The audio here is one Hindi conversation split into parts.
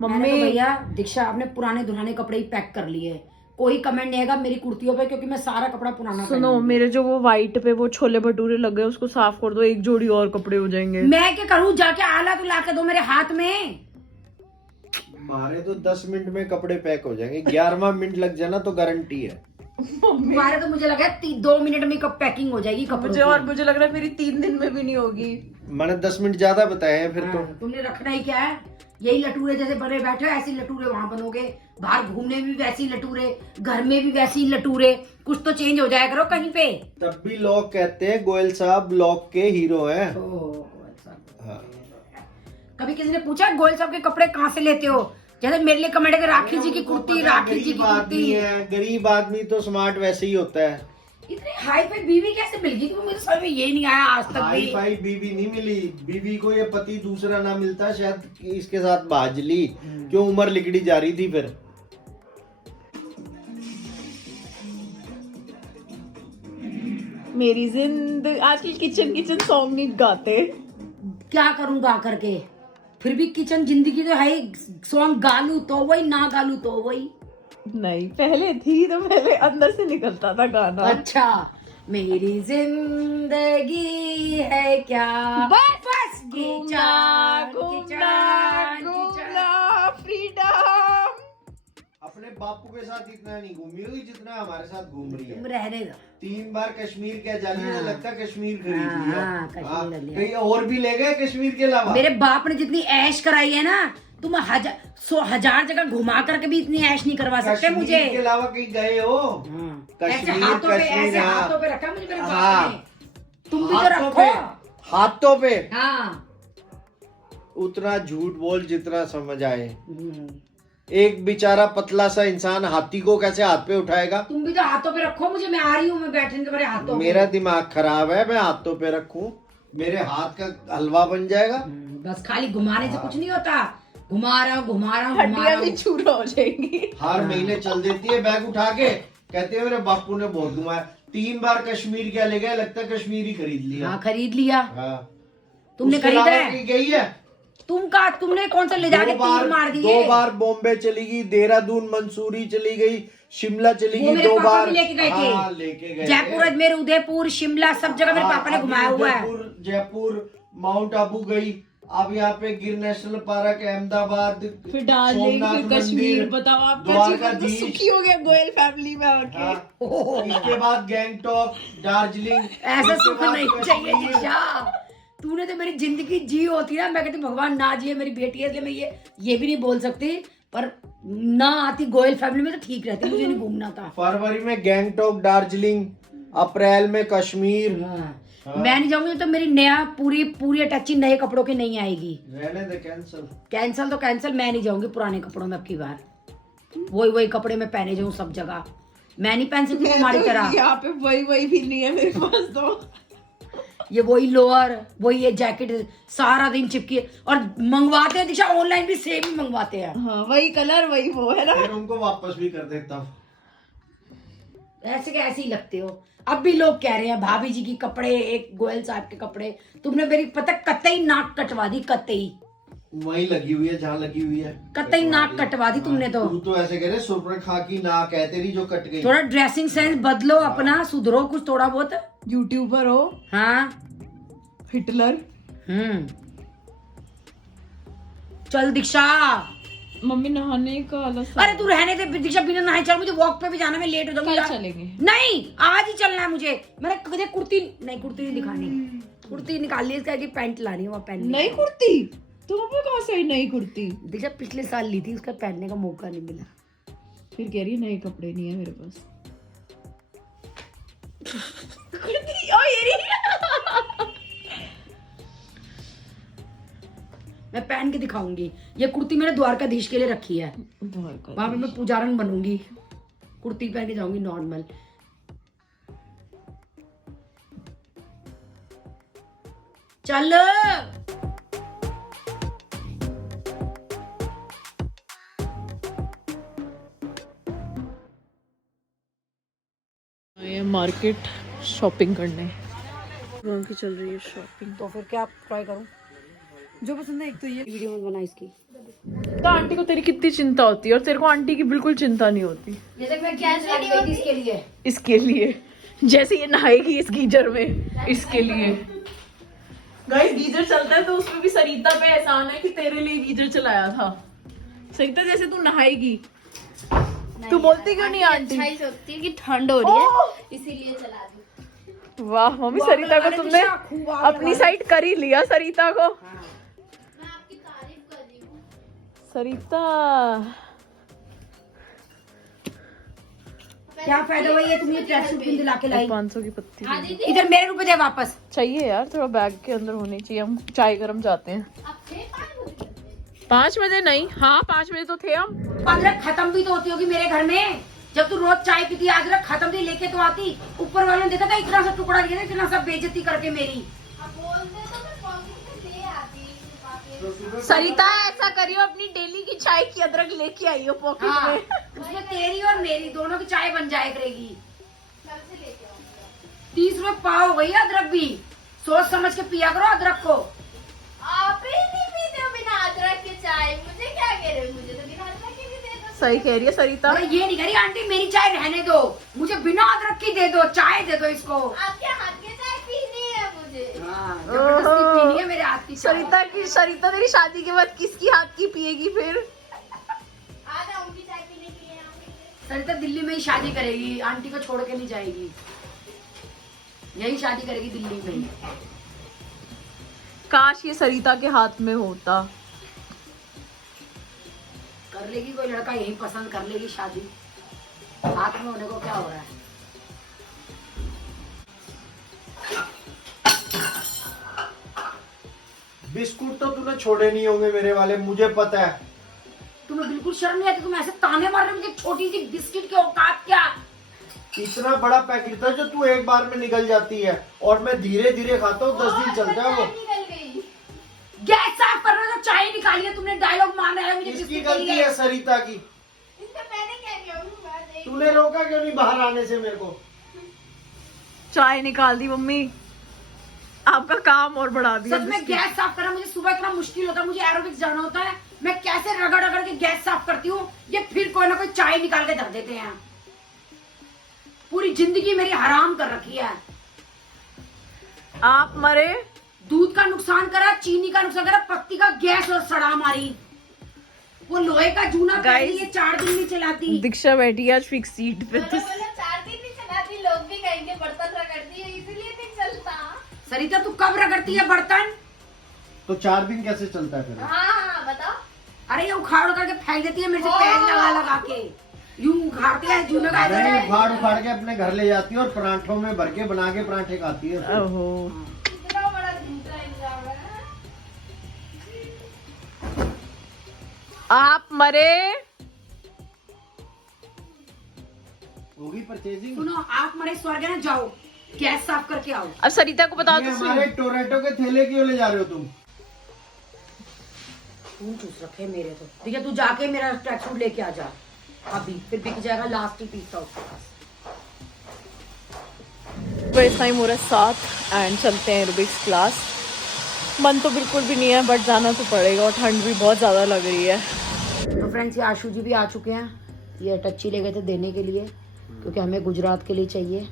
मम्मी भैया दीक्षा आपने पुराने दुल्हने कपड़े ही पैक कर लिए, कोई कमेंट नहीं आएगा मेरी कुर्तियों पे क्योंकि मैं सारा कपड़ा पुराना सुनो, मेरे जो वो व्हाइट पे वो छोले भटूरे लगे उसको साफ कर दो, एक जोड़ी और कपड़े हो जाएंगे। मैं क्या करूँ, जाके आला तो ला के दो मेरे हाथ में। हमारे तो 10 मिनट में कपड़े पैक हो जाएंगे, 11वां मिनट लग जाना तो गारंटी है। तुम्हारे तो मुझे लगा 2 मिनट में कब पैकिंग हो जाएगी कपड़ों की। और मुझे लग रहा है मेरी 3 दिन में भी नहीं होगी। मैंने 10 मिनट ज्यादा बताए हैं फिर तो। तुमने रखना ही क्या है, यही लटूरे जैसे बने बैठे हो ऐसे लटूरे वहां बनोगे, बाहर घूमने में भी वैसे ही लटूरे, घर में भी वैसे ही लटूरे, कुछ तो चेंज हो जाया करो कहीं पे। तब भी लोग कहते हैं गोयल साहब ब्लॉग के हीरो हैं। हाँ। कभी किसी ने पूछा गोयल साहब के कपड़े कहाँ से लेते हो, जैसे मेरे लिए कमेंट है राखी जी की कुर्ती, राखी जी की कुर्ती है। गरीब आदमी तो स्मार्ट वैसे ही होता है। इतनी हाई फाई बीवी कैसे मिल गई, तो मुझे समझ में ये नहीं आया आज तक भी। हाई फाई बीवी नहीं मिली, बीवी को ये पति दूसरा ना मिलता शायद इसके साथ बाज ली, क्यों उम्र लिकड़ी जा रही थी फिर। मेरी जिंदगी आजकल किचन सॉन्ग नहीं गाते, क्या करूँ गा करके, फिर भी किचन जिंदगी तो है, सॉन्ग गालू तो वही, ना गालू तो वही। नहीं पहले थी तो पहले अंदर से निकलता था गाना। अच्छा, मेरी जिंदगी है क्या, बस घूमना फ्रीडम। अपने बापू के साथ इतना नहीं घूमी होगी जितना हमारे साथ घूम रही है। रहने दो। 3 बार कश्मीर क्या जाने में लगता कश्मीर खरीद हाँ, लिया। हाँ, कश्मीर लिया। कहीं और भी ले गए कश्मीर के अलावा। मेरे बाप ने जितनी ऐश कराई है ना, तुम हजार जगह घुमा करके भी इतनी ऐश नहीं करवा सकते मुझे। कश्मीर के अलावा कहीं गए हो? ऐसे हाथों पे रखा मुझे मेरे बाप ने। तुम भी तो रखो हाथों पे। हाँ, उतना झूठ बोल जितना समझ आए। एक बेचारा पतला सा इंसान हाथी को कैसे हाथ पे उठाएगा? तुम भी तो हाथों पे रखो मुझे, मैं आ रही हूँ, मैं बैठने तुम्हारे हाथों पे। मेरा दिमाग खराब है, मैं हाथों पे रखूं, मेरे हाथ का हलवा बन जाएगा। बस खाली घुमाने से कुछ नहीं होता, घुमा रहा हूँ हड्डियां भी चूरा हो जाएंगी। हर महीने चल देती है बैग उठा के, कहते हैं मेरे बापू ने बहुत घुमाया। 3 बार कश्मीर क्या ले गए, लगता है कश्मीर ही खरीद लिया। हाँ, खरीद लिया। हाँ। तुमने खरीदा है? कहीं गई है? तुमने कौन सा ले जाके तीर मार दिए? 2 बार बॉम्बे चली गई, देहरादून मंसूरी चली गई, शिमला चली वो गई मेरे 2 पापा बार भी लेके गए थे। हाँ, लेके गए जयपुर, अजमेर, उदयपुर, शिमला, सब जगह मेरे पापा ने घुमाया हुआ है। जयपुर, माउंट आबू गई, अब यहाँ पे गिर नेशनल पार्क, अहमदाबाद, फिर दार्जिलिंग, फिर कश्मीर। बताओ आपका जीवन तो सुखी हो गया गोयल फैमिली में आके। इसके बाद गैंगटॉक, दार्जिलिंग। ऐसा सुख नहीं चाहिए दीक्षा, तूने तो मेरी जिंदगी जी होती ना, मैं कहती भगवान ना जिए मेरी बेटी है, इसलिए मैं ये भी नहीं बोल सकती, पर ना आती गोयल फैमिली में तो ठीक रहती, मुझे नहीं घूमना था। फरवरी में गैंगटॉक, दार्जिलिंग, अप्रैल में कश्मीर। मैं नहीं जाऊंगी तो मेरी नया पूरी अटैची नए कपड़ों की नहीं आएगी। रहने दे, कैंसिल। कैंसिल तो कैंसिल, मैं नहीं जाऊंगी पुराने कपड़ों में अब की बार। वही कपड़े में पहने जाऊं सब जगह, मैं नहीं पहन सकती तुम्हारी तरह। यहाँ पे वही भी नहीं है मेरे पास तो। ये वही लोअर, वही ये जैकेट सारा दिन चिपकी, और मंगवाते हैं दिशा ऑनलाइन भी सेम ही मंगवाते हैं। हाँ, वही कलर वही वो है ना। फिर उनको वापस भी कर देता। ऐसे के ऐसे ही लगते हो। अब भी लोग कह रहे हैं भाभी जी की कपड़े, एक गोयल साहब के कपड़े, तुमने मेरी पता कतई नाक कटवा दी, कतई वही लगी हुई है जहाँ लगी हुई है, कतई नाक कटवा दी तुमने तो। तू तो ऐसे कह रहे सुर्पणखा की नाक है तेरी जो कट गई। थोड़ा ड्रेसिंग सेंस बदलो अपना, सुधरो कुछ थोड़ा बहुत। यूट्यूबर हो। हाँ, हिटलर। चल दीक्षा। मम्मी नहाने का अलग। अरे तू रहने दे दीक्षा, बिना नहाए चल, मुझे वॉक पे भी जाना, मैं लेट हो जाऊंगी। चलेंगे? नहीं, आज ही चलना है मुझे। मैंने कभी कुर्ती नहीं दिखानी, कुर्ती निकाल ली, इसका पैंट लानी है, वहाँ पहन नई कुर्ती तुम्हें कहाँ से आई? नई कुर्ती दीक्षा पिछले साल ली थी, उसका पहनने का मौका नहीं मिला। फिर कह रही है नए कपड़े नहीं है मेरे पास। मैं पहन के दिखाऊंगी, ये कुर्ती मैंने द्वारकाधीश के लिए रखी है, वहां पे मैं पुजारन बनूंगी, कुर्ती पहन के जाऊंगी नॉर्मल। चल ये मार्केट शॉपिंग करने वहाँ की चल रही है शॉपिंग। तो फिर क्या ट्राई करूं, जो पसंद है। एक तो ये वीडियो मत बना इसकी। तो आंटी को तेरी कितनी चिंता होती है और तेरे को आंटी की बिल्कुल चिंता नहीं होती। ये देख मैं कैसे रेडी होती इसके लिए। इसके लिए जैसे ये नहाएगी इस गीजर में, इसके लिए। गाइस गीजर चलता है तो उसमें भी सरिता पे एहसान है कि तेरे लिए गीजर चलाया था। सरिता जैसे तू नहाएगी तू बोलती क्यों नहीं आंटी? अच्छा ही सोचती है कि ठंड हो रही है इसीलिए चला दी। वाह मम्मी, सरिता को तुमने अपनी साइड कर ही लिया। सरिता को, मैं आपकी तारीफ कर रही हूँ। सरिता क्या फायदा हुआ ये तुम ये ट्रैक सूट दिला के लाई। 500 की पत्ती हाँ दीदी, इधर मेरे रुपए दे वापस। चाहिए यार, थोड़ा बैग के अंदर होनी चाहिए। हम चाय गरम जाते हैं। अब थे 5 बजे। 5 बजे नहीं, हाँ 5 बजे तो थे हम। अदरक खत्म भी तो होती होगी मेरे घर में। जब तू रोज चाय पीती अदरक खत्म थी लेके तो आती। ऊपर वाले ने देखा था इतना सा टुकड़ा दिया था, इतना सा बेइज्जती करके मेरी। अब बोलते तो मैं पॉकेट में ले आती वापस। सरिता ऐसा करियो, अपनी डेली की चाय की अदरक लेके आइयो पॉकेट हाँ, में। उसमें तेरी और मेरी दोनों की चाय बन जाए करेगी। कल से लेके आऊंगी। 30 रुपए पाव हो गई है अदरक भी। सोच समझ के पिया करो अदरक को। आप ही नहीं पीते हो बिना अदरक के चाय, मुझे क्या कह रहे हो? मुझे तो बिना अदरक के भी दे दो। सही कह रही है सरिता। अरे ये नहीं कह रही आंटी मेरी चाय रहने दो, मुझे बिना अदरक की दे दो, चाय दे दो इसको। आपके हाथ की चाय पीनी है मुझे। हाँ, जबरदस्ती पीनी है मेरे हाथ की चाय। सरिता तेरी शादी के बाद किसकी हाथ की पिएगी फिर? आ जाऊंगी चाय पीने के लिए यहाँ। सरिता दिल्ली में ही शादी करेगी, आंटी को छोड़ के नहीं जाएगी। यही शादी करेगी दिल्ली में ही। काश ये सरिता के हाथ में होता। कर लेगी कोई लड़का यही पसंद कर लेगी शादी। हाथ में होने को क्या हो रहा है। बिस्कुट तो तूने छोड़े नहीं होंगे मेरे वाले, मुझे पता है। तुम्हें बिल्कुल शर्म नहीं आती? तुम ऐसे ताने मार रहे हो मुझे, छोटी सी बिस्किट की औकात क्या। इतना बड़ा पैकेट था जो तू एक बार में निकल जाती है और मैं धीरे धीरे खाता हूँ। 10 दिन चलता है वो। निकल गई। गैस साफ कर रहे हो तो चाय निकाली है तुमने। डायलॉग मान रहा है मुझे इसकी बिस्किट के गलती लिए। है सरिता की। इसमें मैंने क्या किया? मैं देख- तूने रोका क्यों नहीं बाहर आने से मेरे को? चाय निकाल दी मम्मी, आपका काम और बढ़ा दिया। सच में गैस साफ करना मुझे सुबह इतना मुश्किल होता है। मुझे एरोबिक्स जाना होता है, मैं कैसे रगड़ रगड़ के गैस साफ करती हूँ। ये फिर कोई ना कोई चाय निकाल के धर देते हैं। पूरी जिंदगी मेरी हराम कर रखी है। आप मरे। दूध का नुकसान करा, चीनी का नुकसान करा, पत्ती का गैस और सड़ा मारी। वो लोहे का जूना पहली ये 4 दिन नहीं चलाती। दीक्षा बैठी है आज फिक्स सीट पे। बोलो 4 दिन नहीं चलाती, लोग भी कहेंगे बर्तन रगड़ती है इसलिए नहीं चलता। सरिता तू कब रगड़ती है बर्तन? तो 4 दिन कैसे चलता है फिर? हाँ बताओ। अरे ये उखाड़ उखाड़ के फेंक देती है मेरे से, पैर लगा लगा के यूं उखाड़ती है जूना का। नहीं, उखाड़ उखाड़ के अपने घर ले जाती है और परांठों में भर के बना के परांठे खाती है। ओहो, इतना बड़ा झूठा इल्जाम है। आप मरे। होगी परचेजिंग। सुनो, आप मरे स्वर्ग है ना, जाओ गैस साफ करके आओ। अब सरिता को बताओ ये तो हमारे सही। टोरेटो के थैले क्यों ले जा रहे हो तुम? खून चूस रखे मेरे तो। ठीक है, तू जाके मेरा ट्रैक सूट लेके आ जा अभी, फिर बिक जाएगा लास्ट ही पीस था उसके पास। तो इस टाइम हो रहा है 7 एंड चलते हैं एरोबिक्स क्लास। मन तो बिल्कुल भी नहीं है बट जाना तो पड़ेगा और ठंड भी बहुत ज़्यादा लग रही है। तो फ्रेंड्स ये आशु जी भी आ चुके हैं। ये टच्ची ले गए थे देने के लिए क्योंकि हमें गुजरात के लिए चाहिए।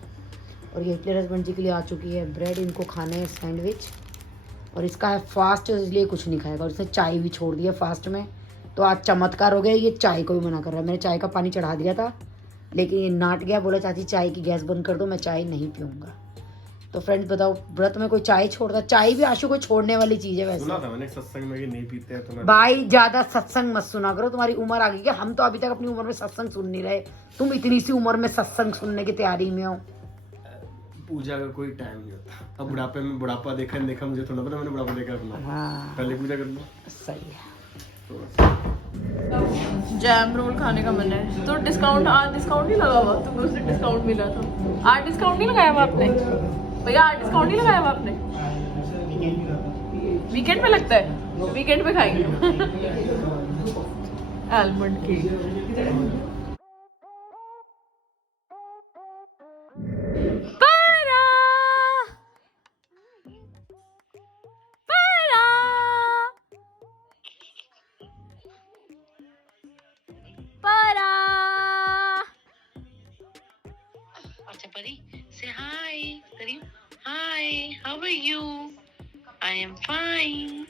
और ये इटली हस्बैंड जी के लिए आ चुकी है ब्रेड। इनको खाने हैं सैंडविच और इसका है फास्ट, इसलिए कुछ नहीं खाएगा। और इसने चाय भी छोड़ दिया फास्ट में। तो आज चमत्कार हो गया, ये चाय को भी मना कर रहा है। मैंने चाय का पानी चढ़ा दिया था लेकिन ये नाट गया, बोला चाची चाय की गैस बंद कर दो, मैं चाय नहीं पीऊँगा। तो फ्रेंड्स बताओ, व्रत में कोई चाय छोड़ता? चाय भी आशु को छोड़ने वाली चीज़ है वैसे। सुना था मैंने सत्संग में कि नहीं पीते हैं तो मैं भाई ज्यादा सत्संग मत सुना करो, तुम्हारी उम्र आ गई क्या? हम तो अभी तक अपनी उम्र में सत्संग सुन नहीं रहे, तुम इतनी सी उम्र में सत्संग सुनने की तैयारी में हो। पूजा का कोई टाइम नहीं होता। अब बुढ़ापे में बुढ़ापा देखा नहीं देखा मुझे थोड़ा पता, मैंने बुढ़ापा देखा अपना। हाँ पहले पूजा कर लो। सही है। जैम रोल खाने का मन है तो डिस्काउंट, आज डिस्काउंट नहीं लगा हुआ। तुम्हें उस दिन डिस्काउंट मिला था, आज डिस्काउंट नहीं लगाया हुआ आपने भैया? आज डिस्काउंट नहीं लगाया हुआ आपने? वीकेंड पे लगता है, वीकेंड पे खाएंगे। Almond cake. are you? I am fine.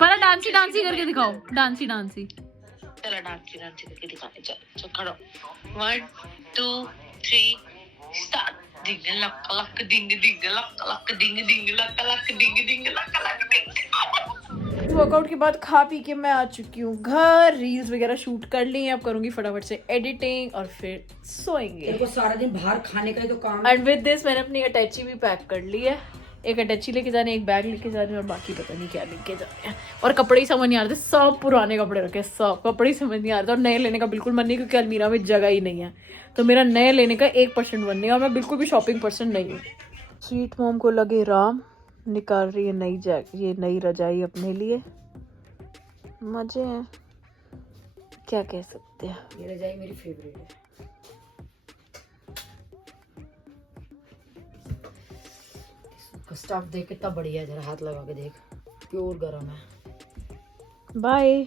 पर डांसी करके दिखाओ, डांसी चलो डांसी करके दिखाते, चलो खड़ो, 1 2 3 स्टार्ट। डिंग लक लक डिंग लक लक डिंग लक लक डिंग लक लक डिंग। वर्कआउट के बाद खा पी के मैं आ चुकी हूँ घर, रील्स वगैरह शूट कर ली हैं, अब करूंगी फटाफट से एडिटिंग और फिर सोएंगे। देखो सारा दिन बाहर खाने का ही तो काम। एंड विद दिस मैंने अपनी अटैची भी पैक कर ली है, एक अटैची लेके जाने, एक बैग लेके जाने और बाकी पता नहीं क्या लेके जाने हैं। और कपड़े ही समझ नहीं आ रहे थे, सब पुराने कपड़े रखे, सब कपड़े ही समझ नहीं आ रहे थे और नए लेने का बिल्कुल मन नहीं, क्योंकि अलमीरा में जगह ही नहीं है। तो मेरा नए लेने का 1% मन नहीं है और मैं बिल्कुल भी शॉपिंग पर्सन नहीं हूँ। स्वीट मॉम को लगे राम, निकाल रही है ये नई रजाई अपने लिए। मजे हैं, क्या कह सकते हैं। ये रजाई मेरी फेवरेट है। स्टफ देख कितना बढ़िया है, जरा हाथ लगा के देख, प्योर गरम है। बाय।